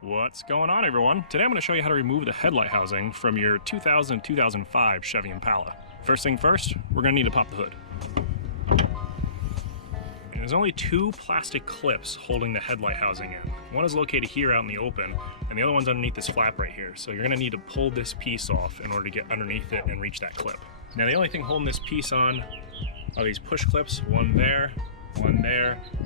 What's going on, everyone? Today I'm going to show you how to remove the headlight housing from your 2000-2005 Chevy Impala. First thing first, we're going to need to pop the hood. And there's only two plastic clips holding the headlight housing in. One is located here out in the open, and the other one's underneath this flap right here. So you're going to need to pull this piece off in order to get underneath it and reach that clip. Now the only thing holding this piece on are these push clips, one there,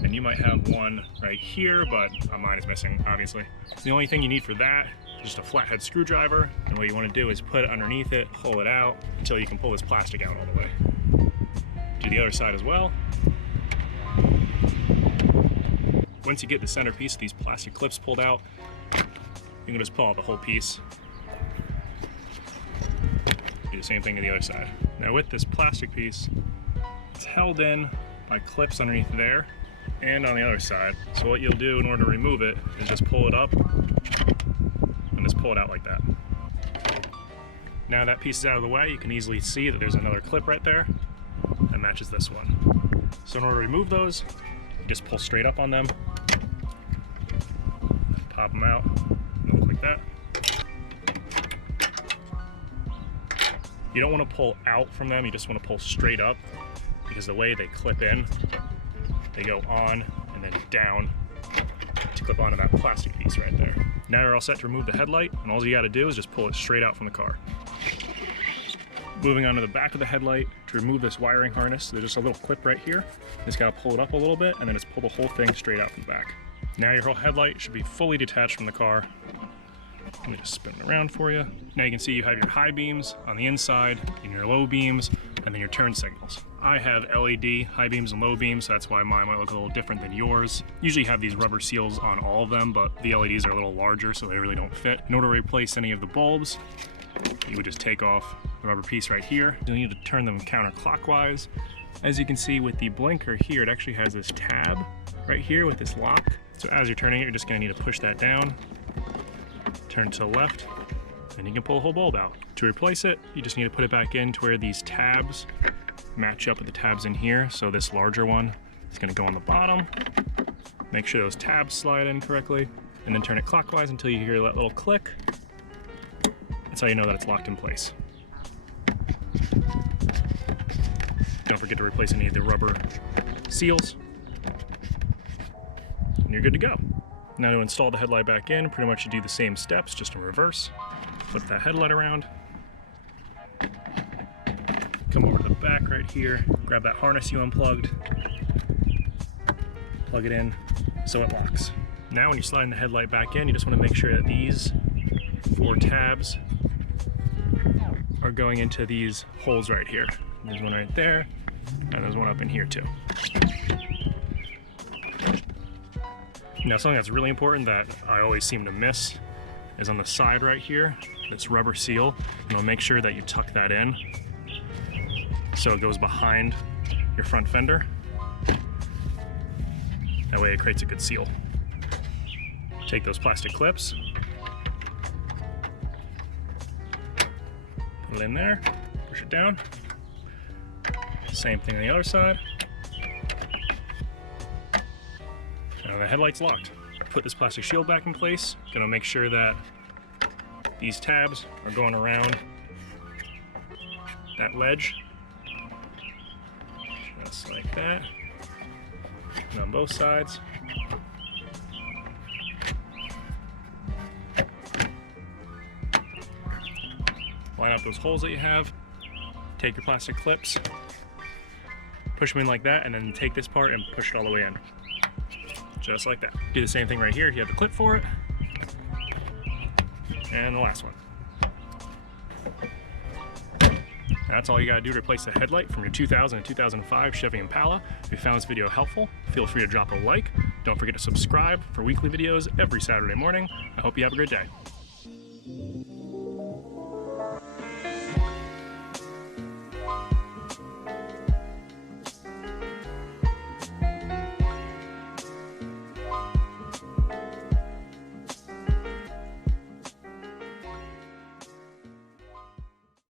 and you might have one right here, but mine is missing, obviously. So the only thing you need for that is just a flathead screwdriver, and what you want to do is put it underneath it, pull it out until you can pull this plastic out all the way. Do the other side as well. Once you get the center piece of these plastic clips pulled out, you can just pull out the whole piece. Do the same thing to the other side. Now with this plastic piece, it's held in by clips underneath there and on the other side. So what you'll do in order to remove it is just pull it up and just pull it out like that. Now that piece is out of the way, you can easily see that there's another clip right there that matches this one. So in order to remove those, you just pull straight up on them, pop them out, and they'll look like that. You don't want to pull out from them, you just want to pull straight up, because the way they clip in, they go on and then down to clip onto that plastic piece right there. Now you're all set to remove the headlight, and all you got to do is just pull it straight out from the car. Moving on to the back of the headlight, to remove this wiring harness, there's just a little clip right here. Just got to pull it up a little bit and then just pull the whole thing straight out from the back. Now your whole headlight should be fully detached from the car. Let me just spin it around for you. Now you can see you have your high beams on the inside and your low beams, and then your turn signals. I have LED high beams and low beams, so that's why mine might look a little different than yours. Usually you have these rubber seals on all of them, but the LEDs are a little larger, so they really don't fit. In order to replace any of the bulbs, you would just take off the rubber piece right here. You'll need to turn them counterclockwise. As you can see with the blinker here, it actually has this tab right here with this lock. So as you're turning it, you're just gonna need to push that down, turn to the left, and you can pull the whole bulb out. To replace it, you just need to put it back in to where these tabs match up with the tabs in here. So this larger one is gonna go on the bottom. Make sure those tabs slide in correctly, and then turn it clockwise until you hear that little click. That's how you know that it's locked in place. Don't forget to replace any of the rubber seals, and you're good to go. Now to install the headlight back in, pretty much you do the same steps, just in reverse. Flip that headlight around. Come over to the back right here, grab that harness you unplugged, plug it in so it locks. Now when you're sliding the headlight back in, you just want to make sure that these 4 tabs are going into these holes right here. There's one right there, and there's one up in here too. Now something that's really important that I always seem to miss is on the side right here, this rubber seal. You know, make sure that you tuck that in so it goes behind your front fender. That way it creates a good seal. Take those plastic clips, put it in there, push it down. Same thing on the other side. Now the headlight's locked. Put this plastic shield back in place. Gonna make sure that these tabs are going around that ledge. Just like that. And on both sides. Line up those holes that you have. Take your plastic clips, push them in like that, and then take this part and push it all the way in. Just like that. Do the same thing right here if you have the clip for it. And the last one. That's all you gotta do to replace the headlight from your 2000 and 2005 Chevy Impala. If you found this video helpful, feel free to drop a like. Don't forget to subscribe for weekly videos every Saturday morning. I hope you have a great day.